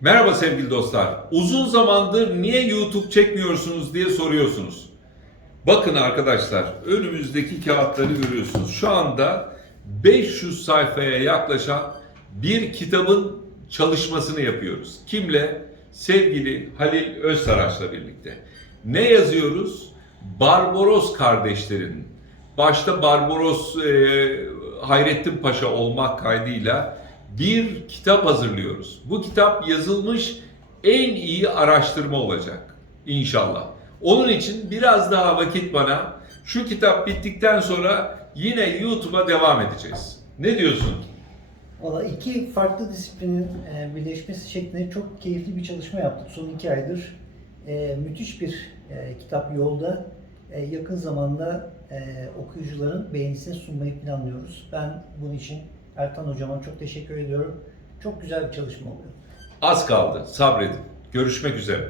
Merhaba sevgili dostlar. Uzun zamandır niye YouTube çekmiyorsunuz diye soruyorsunuz. Bakın arkadaşlar önümüzdeki kağıtları görüyorsunuz. Şu anda 500 sayfaya yaklaşan bir kitabın çalışmasını yapıyoruz. Kimle? Sevgili Halil Öztaraç'la birlikte. Ne yazıyoruz? Barbaros kardeşlerin, başta Barbaros e, Hayrettin Paşa olmak kaydıyla bir kitap hazırlıyoruz. Bu kitap yazılmış en iyi araştırma olacak inşallah. Onun için biraz daha vakit bana şu kitap bittikten sonra yine YouTube'a devam edeceğiz. Ne diyorsun? Valla iki farklı disiplinin e, birleşmesi şeklinde çok keyifli bir çalışma yaptık son iki aydır. E, müthiş bir e, kitap yolda. Yakın zamanda okuyucuların beğenisini sunmayı planlıyoruz. Ben bunun için Ertan Hocama çok teşekkür ediyorum. Çok güzel bir çalışma oluyor. Az kaldı. Sabredin. Görüşmek üzere.